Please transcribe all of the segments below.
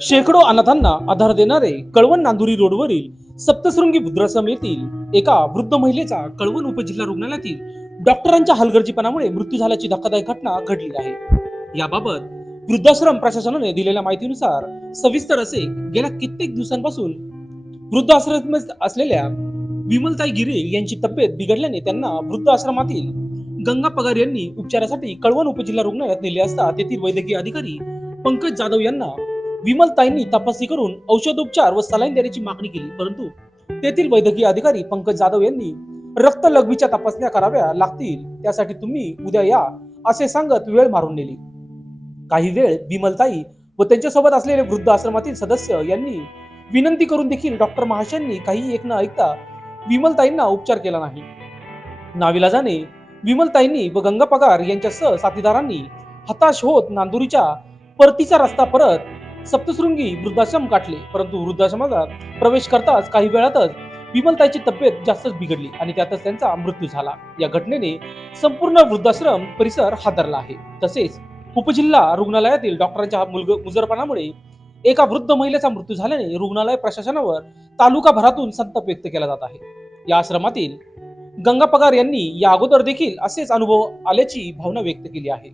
शेकडो अनाथांना आधार देणारे कळवण नांदुरी रोडवरील सप्तशृंगी वृद्धाश्रम येथील एका वृद्ध महिलेचा कळवण उपजिल्हा रुग्णालयातील डॉक्टरांच्या हलगर्जीपणामुळे मृत्यू झाल्याची धक्कादायक घटना घडली आहे. याबाबत वृद्धाश्रम प्रशासनाने दिलेल्या माहितीनुसार सविस्तर असे गेल्या कित्येक दिवसांपासून वृद्धाश्रम असलेल्या विमलताई गिरे यांची तब्येत बिघडल्याने त्यांना वृद्ध आश्रमातील गंगा पगार यांनी उपचारासाठी कळवण उपजिल्हा रुग्णालयात नेले असता तेथील वैद्यकीय अधिकारी पंकज जाधव यांना विमलताईंनी तपासणी करून औषधोपचार व सलाईन देण्याची मागणी केली. परंतु तेथील वैद्यकीय अधिकारी पंकज जाधव यांनी रक्त लघवीच्या तपासण्या कराव्या लागतील त्यासाठी तुम्ही उद्या या असे सांगत वेळ मारून नेली. काही वेळ विमलताई व त्यांच्यासोबत असलेले वृद्ध आश्रमातील सदस्य यांनी विनंती करून देखील डॉक्टर महाशयांनी काही एक न ऐकता विमलताईंना उपचार केला नाही. नाविलाजाने विमलताईंनी व गंगा पगार यांच्यासह साथीदारांनी हताश होत नांदुरीच्या परतीचा रस्ता परत सप्तशृंगी वृद्धाश्रम गाठले परंतु वृद्धाश्रमात प्रवेश करताच काही वेळातच विमलताईची तब्येत जास्तच बिघडली आणि त्यातच त्यांचा मृत्यू झाला. या घटनेने संपूर्ण वृद्धाश्रम परिसर हादरला आहे. तसेच उपजिल्हा रुग्णालयातील डॉक्टरांच्या मुजरपणामुळे एका वृद्ध महिलेचा मृत्यू झाल्याने रुग्णालय प्रशासनावर तालुका भरातून संताप व्यक्त केला जात आहे. या आश्रमातील गंगा पगार यांनी या अगोदर देखील असेच अनुभव आल्याची भावना व्यक्त केली आहे.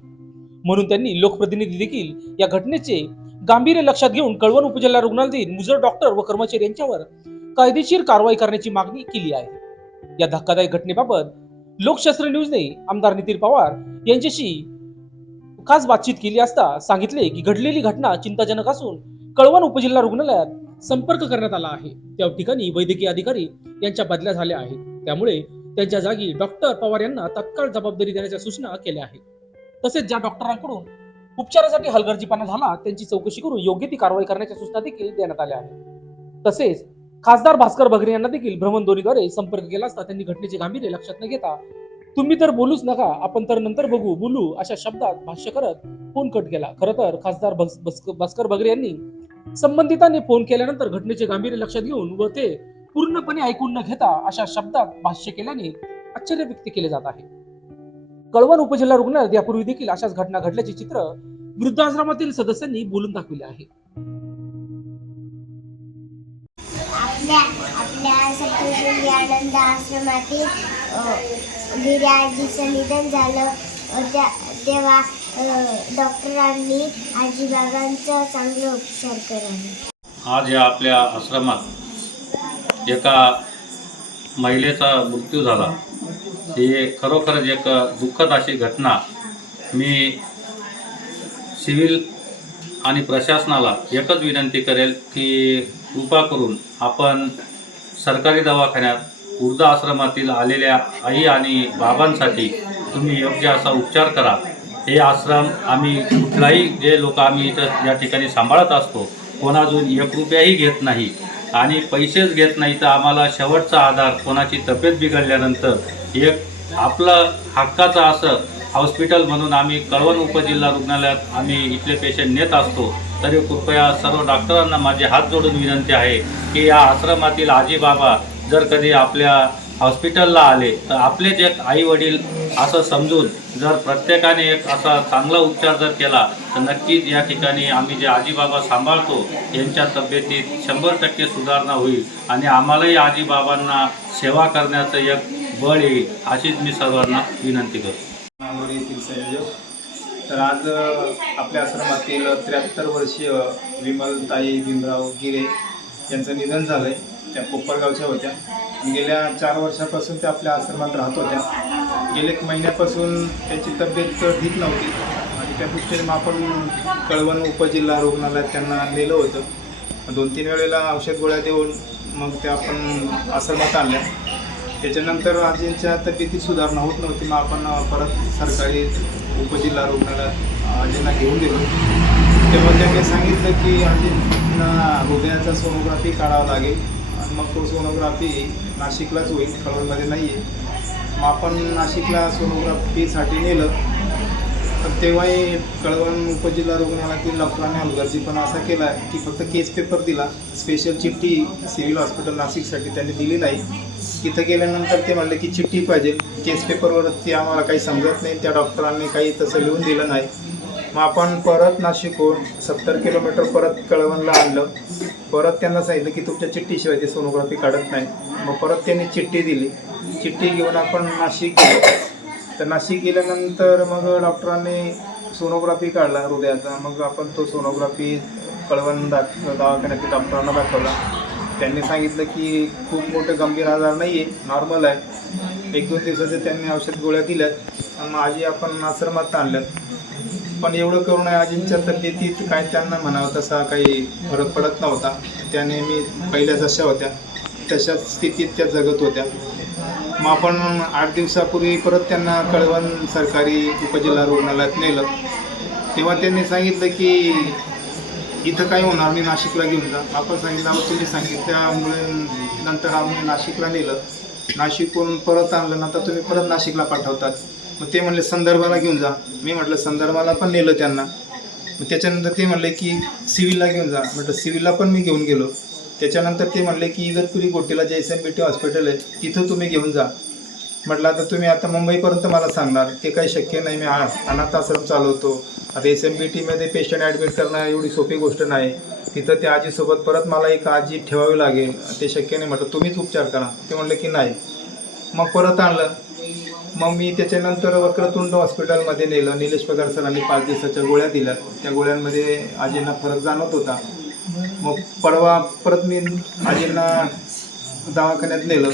म्हणून त्यांनी लोकप्रतिनिधी देखील या घटनेचे गांभीर्य लक्षात घेऊन कळवण उपजिल्हा रुग्णालयातील मुजर डॉक्टर व कर्मचारी यांच्यावर कायदेशीर कारवाई करण्याची मागणी केली आहे. या धक्कादायक घटनेबाबत लोकशास्त्र न्यूजने आमदार नितीन पवार यांच्याशी खास बातचीत केली असता सांगितले की घडलेली घटना चिंताजनक असून कळवण उपजिल्हा रुग्णालयात संपर्क करण्यात आला आहे. त्या ठिकाणी वैद्यकीय अधिकारी यांच्या बदल्या झाल्या आहेत. त्यामुळे त्यांच्या जागी डॉक्टर पवार यांना तत्काळ जबाबदारी देण्याच्या सूचना केल्या आहेत. तसेच ज्या डॉक्टरांकडून उपचारासाठी हलगर्जीपणा झाला त्यांची चौकशी करून योग्य ती कारवाई करण्याच्या सूचना देखील देण्यात आल्या आहेत. तसेच खासदार भास्कर बगरे यांना देखील भ्रमणध्वनीद्वारे संपर्क केला असता त्यांनी घटनेचे गांभीर्य लक्षात न घेता तुम्ही तर बोलूच नका आपण तर नंतर बघू बोलू अशा शब्दात भाष्य करत फोन कट केला. खरं तर खासदार भास्कर बगरे यांनी संबंधितांनी फोन केल्यानंतर घटनेचे गांभीर्य लक्षात घेऊन व ते पूर्णपणे ऐकून न घेता अशा शब्दात भाष्य केल्याने आश्चर्य व्यक्त केले जात आहे. कळवण उपजिल्हा रुग्णालयात यापूर्वी देखील अशाच घटना घडल्याचे चित्र वृद्धाश्रमातील सदस्यांनी बोलून दाखविले आहे. आपल्या आपल्या सप्तशृंगी आनंद आश्रमातील अ, गिर्याजीचं निधन झालं. अ, त्या तेव्हा अ, डॉक्टरांनी आजीबाबांचा चांगला उपचार करावे. आज या आपल्या आश्रमात एका महिलेचा मृत्यू झाला. ही खरोखरच एक दुःखद अशी घटना. मी सिव्हिल आणि प्रशासनाला एकच विनंती करेल की कृपा करून आपण सरकारी दवाखान्यात ऊर्जा आश्रमातील आलेल्या आई आणि बाबांसाठी तुम्ही योग्य असा उपचार करा. हे आश्रम आम्ही कुठलाही जे लोक आम्ही इथं या ठिकाणी सांभाळत असतो कोणाजून एक रुपयाही घेत नाही. आणि पैसेच घेत नाही तर आम्हाला शेवटचा आधार कोणाची तब्येत बिघडल्यानंतर एक आपलं हक्काचं असं हॉस्पिटल म्हणून आम्ही कळवण उपजिल्हा रुग्णालयात आम्ही इथले पेशंट नेत असतो. तरी कृपया सर्व डॉक्टरांना माझे हात जोडून विनंती आहे की या आश्रमातील आजी बाबा जर कधी आपल्या हॉस्पिटलला आले तर आपलेच एक आई वडील असं समजून जर प्रत्येकाने एक असा चांगला उपचार जर केला तर नक्कीच या ठिकाणी आम्ही जे आजीबाबा सांभाळतो यांच्या तब्येतीत शंभर टक्के सुधारणा होईल. आणि आम्हालाही आजीबाबांना सेवा करण्याचं एक बळ येईल अशीच मी सर्वांना विनंती करतो. येथील संयोजक. तर आज आपल्या आश्रमातील त्र्याहत्तर वर्षीय विमलताई भीमराव गिरे यांचं निधन झालं आहे त्या कोपरगावच्या होत्या. गेल्या चार वर्षापासून त्या आपल्या आश्रमात राहत होत्या. गेल्या एक महिन्यापासून त्याची तब्येत ठीक नव्हती. आणि त्या दृष्टीने मग आपण कळवण उपजिल्हा रुग्णालयात त्यांना नेलं होतं. दोन तीन वेळेला औषध गोळ्या देऊन मग त्या आपण आश्रमात आणल्या. त्याच्यानंतर आजींच्या तब्येती सुधारणा होत नव्हती. मग आपण परत सरकारी उपजिल्हा रुग्णालयात आजींना घेऊन गेलो. तेव्हा त्यांनी सांगितलं की आजींना हृदयाचा सोनोग्राफी काढावा लागेल. मग तो सोनोग्राफी नाशिकलाच होईल कळवणमध्ये नाही आहे मग आपण नाशिकला सोनोग्राफीसाठी नेलं तर तेव्हाही कळवण उपजिल्हा रुग्णालयातील डॉक्टरांनी हलगर्जीपणा असा केला की फक्त केस पेपर दिला. स्पेशल चिठ्ठी सिव्हिल हॉस्पिटल नाशिकसाठी त्यांनी दिली नाही. तिथं गेल्यानंतर ते म्हणले की चिठ्ठी पाहिजे. केस पेपरवरती आम्हाला काही समजत नाही त्या डॉक्टरांनी काही तसं लिहून दिलं नाही. मग आपण परत नाशिकहून सत्तर किलोमीटर परत कळवणला आणलं. परत त्यांना सांगितलं की तुमच्या चिठ्ठीशिवाय ते सोनोग्राफी काढत नाही. मग परत त्यांनी चिठ्ठी दिली. चिठ्ठी घेऊन आपण नाशिक गेलो. तर नाशिक गेल्यानंतर मग डॉक्टरांनी सोनोग्राफी काढला हृदयाचा. मग आपण तो सोनोग्राफी कळवण दाख दवाखान्यातील डॉक्टरांना दाखवला. त्यांनी सांगितलं की खूप मोठे गंभीर आजार नाही आहे नॉर्मल आहे. एक दोन दिवसाचे त्यांनी औषध गोळ्या दिल्यात. आणि मग आजी आपण आश्रमात आणल्यात पण एवढं करून आजींच्या तब्येतीत काय त्यांना म्हणावं तसा काही फरक पडत नव्हता. त्या नेहमी पहिल्या जशा होत्या. तशाच स्थितीत त्या जगत होत्या. मग आपण आठ दिवसापूर्वी परत त्यांना कळवण सरकारी उपजिल्हा रुग्णालयात नेलं. तेव्हा त्यांनी सांगितलं की इथं काय होणार? नाही नाशिकला घेऊन जा. आपण सांगितलं तुम्ही सांगितल्यामुळे नंतर आम्ही नाशिकला नेलं. नाशिकहून परत आणलं ना तर तुम्ही परत नाशिकला पाठवतात. मग ते म्हणले संदर्भाला घेऊन जा. मी म्हटलं संदर्भाला पण नेलं त्यांना. मग त्याच्यानंतर ते म्हणले की सिव्हिलला घेऊन जा. म्हटलं सिव्हिलला पण मी घेऊन गेलो. त्याच्यानंतर ते म्हणले की इगतपुरी गोटीला जे S M B T hospital आहे तिथं तुम्ही घेऊन जा. म्हटलं आता तुम्ही आता मुंबईपर्यंत मला सांगणार. ते काही शक्य नाही. मी आ- अनाथ आश्रम चालवतो. आता एस एम बी टीमध्ये पेशंट ॲडमिट करणं एवढी सोपी गोष्ट नाही. तिथं त्या आजीसोबत परत मला एक आजी ठेवावी लागेल. ते शक्य नाही म्हटलं तुम्हीच उपचार करा. ते म्हणलं की नाही. मग परत आणलं. मग मी त्याच्यानंतर वक्रतुंड हॉस्पिटलमध्ये नेलं. निलेश पगार सरांनी पाच दिवसाच्या गोळ्या दिल्या. त्या गोळ्यांमध्ये आजींना फरक जाणवत होता. मग परवा परत मी आजींना दवाखान्यात नेलं.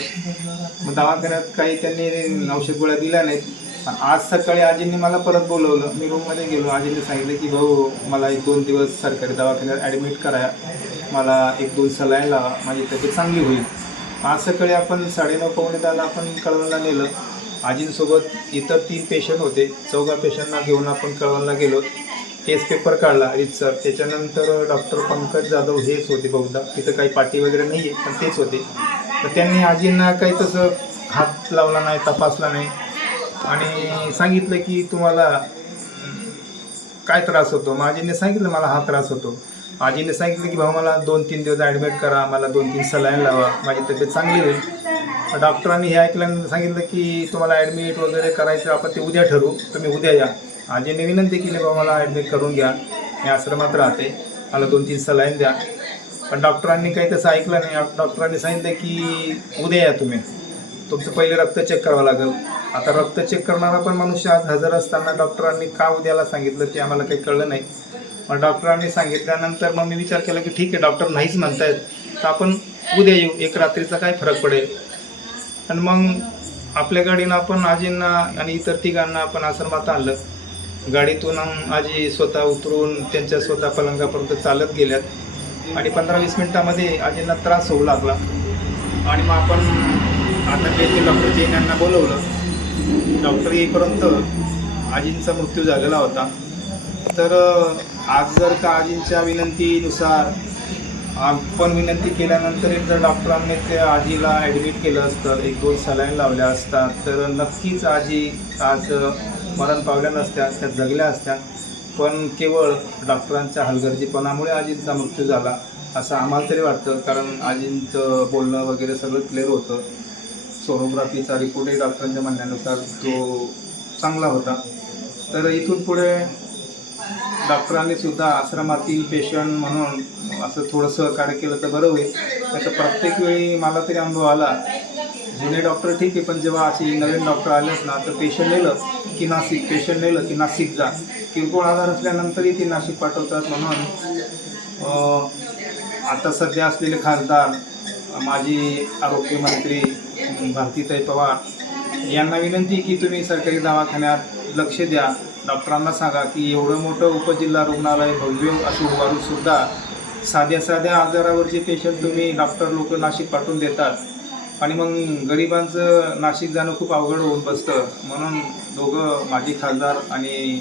मग दवाखान्यात काही त्यांनी औषध गोळ्या दिल्या नाहीत. पण आज सकाळी आजींनी मला परत बोलवलं. मी रूममध्ये गेलो. आजींनी सांगितलं की भाऊ मला एक दोन दिवस सरकारी दवाखान्यात ॲडमिट करा. मला एक दोन सलाईन लावा. माझी तब्येत चांगली होईल. आज सकाळी आपण साडेनऊ पावणे दहाला आपण कळवणला नेलं. आजींसोबत इतर तीन पेशंट होते. चौघा पेशंटना घेऊन आपण कळवणला गेलो. केस पेपर काढला. रितसर त्याच्यानंतर डॉक्टर पंकज जाधव हेच होते बहुधा. तिथं काही पाठी वगैरे नाही आहे पण तेच होते. तर त्यांनी आजींना काही तसं हात लावला नाही तपासला नाही. आणि सांगितलं की तुम्हाला काय त्रास होतो? मग आजीने सांगितलं मला हा त्रास होतो. आजीने सांगितलं की भाऊ मला दोन तीन दिवस ॲडमिट करा मला दोन तीन सलाईन लावा माझी तब्येत चांगली होईल. डॉक्टरांनी हे ऐकल्यानंतर सांगितलं की तुम्हाला ॲडमिट वगैरे करायचं आपण ते उद्या ठरवू तुम्ही उद्या या. आजीने विनंती केली बाबा मला ॲडमिट करून घ्या मी आश्रमात राहते मला दोन तीन सलाईन द्या. पण डॉक्टरांनी काही तसं ऐकलं नाही. डॉक्टरांनी सांगितलं की उद्या या तुम्ही. तुमचं पहिले रक्त चेक करावं लागेल. आता रक्त चेक करणारा पण मनुष्य आज हजर असताना डॉक्टरांनी का उद्याला सांगितलं ते आम्हाला काही कळलं नाही. मग डॉक्टरांनी सांगितल्यानंतर मग मी विचार केला की ठीक आहे डॉक्टर नाहीच म्हणतायत. तर आपण उद्या येऊ एक रात्रीचा काय फरक पडेल? आणि मग आपल्या गाडीनं आपण आजींना आणि इतर तिघांना आपण आश्रमात आणलं. गाडीतून आजी स्वतः उतरून त्यांच्या स्वतः पलंगापर्यंत चालत गेल्यात. आणि पंधरा वीस मिनटामध्ये आजींना त्रास होऊ लागला. आणि मग आपण आता येथील डॉक्टर जैन यांना बोलवलं डॉक्टर येईपर्यंत आजींचा मृत्यू झालेला होता. तर आज जर का आजींच्या विनंतीनुसार आपण विनंती केल्यानंतर जर डॉक्टरांनी त्या आजीला ॲडमिट केलं असतं एक दोन सलाईन लावल्या असतात. तर नक्कीच आजी आज मरण पावल्या नसत्या त्या जगल्या असत्या. पण केवळ डॉक्टरांच्या हलगर्जीपणामुळे आजींचा मृत्यू झाला असं आम्हाला तरी वाटतं. कारण आजींचं बोलणं वगैरे सगळं क्लिअर होतं. सोनोग्राफीचा रिपोर्टही डॉक्टरांच्या म्हणण्यानुसार तो चांगला होता. तर इथून पुढे डॉक्टरांनी सुद्धा आश्रमातील पेशंट म्हणून असं थोडं सहकार्य केलं तर बरं होईल. त्याचा तर प्रत्येक वेळी मला तरी अनुभव आला जुने डॉक्टर ठीक आहे पण जेव्हा असे नवीन डॉक्टर आलेच ना तर पेशंट नेलं की नाशिक पेशंट नेलं की नाशिक जा. किरकोळ आजार असल्यानंतरही ते नाशिक पाठवतात म्हणून आता सध्या असलेले खासदार माजी आरोग्यमंत्री भारतीताई पवार यांना विनंती की तुम्ही सरकारी दवाखान्यात लक्ष द्या. डॉक्टरांना सांगा की एवढं मोठं उपजिल्हा रुग्णालय भव्य असं उभारून सुद्धा साध्या साध्या आजारावरचे पेशंट तुम्ही डॉक्टर लोक नाशिक पाठवून देतात. आणि मग गरिबांचं नाशिक जाणं खूप अवघड होऊन बसतं. म्हणून दोघं माजी खासदार आणि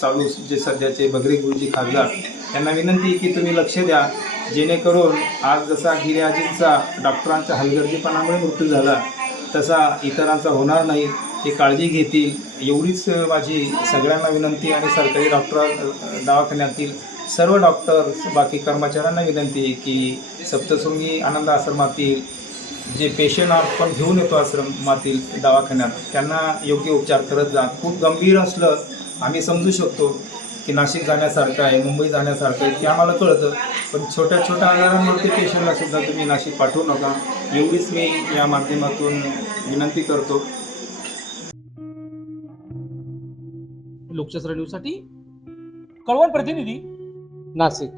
चालू जे सध्याचे बगरे गुरुजी खासदार त्यांना विनंती की तुम्ही लक्ष द्या. जेणेकरून आज जसा गिर्याजींचा डॉक्टरांच्या हलगर्जीपणामुळे मृत्यू झाला तसा इतरांचा होणार नाही ते काळजी घेतील. एवढीच माझी सगळ्यांना विनंती आणि सरकारी डॉक्टर दवाखान्यातील सर्व डॉक्टर बाकी कर्मचाऱ्यांना विनंती आहे की सप्तशृंगी आनंद आश्रमातील जे पेशंट आपण घेऊन येतो आश्रमातील दवाखान्यात. त्यांना योग्य उपचार करत जा. खूप गंभीर असलं आम्ही समजू शकतो की नाशिक जाण्यासारखं आहे मुंबई जाण्यासारखं आहे ते आम्हाला कळतं. पण छोट्या छोट्या आजारांवरती पेशंटला सुद्धा तुम्ही नाशिक पाठवू नका. एवढीच मी या माध्यमातून विनंती करतो. लोकशास्त्र न्यूजसाठी कळवण प्रतिनिधी नाशिक.